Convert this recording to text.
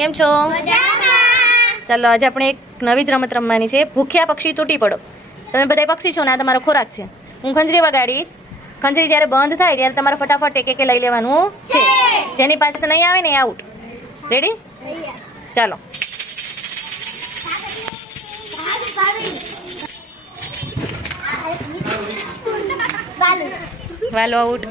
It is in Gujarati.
કેમ છો? ચાલો આજે આપણે એક નવી જ રમત રમવાની છે. ભૂખ્યા પક્ષી તૂટી પડો. તમે બધા પક્ષી છો ને, આ તમારો ખોરાક છે. હું ખંજરી વગાડીશ. ખંજરી જ્યારે બંધ થાય ત્યારે તમારે ફટાફટ એક લઈ લેવાનું છે. જેની પાસે નહીં આવે ને એ આઉટ. રેડી? ચાલો. વાલો આઉટ.